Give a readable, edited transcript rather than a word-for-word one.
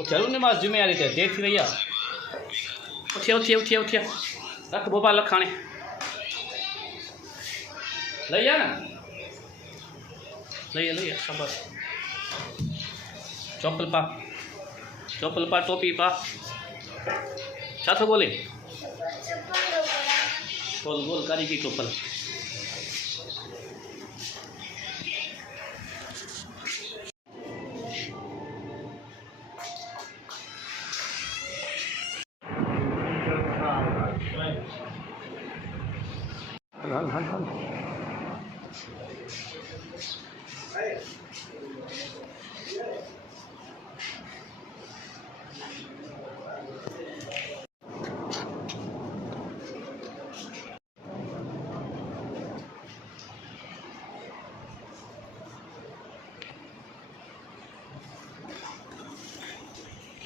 उठिया ने मां जिम्मेदारी ते देर थी वही उठिया उठिया उठिया उठिया रख भोपाल रख हाणे लई आ ना लई शाबाश चप्पल पा टोपी पा छा थो बोले बोल बोल कारी की चप्पल हल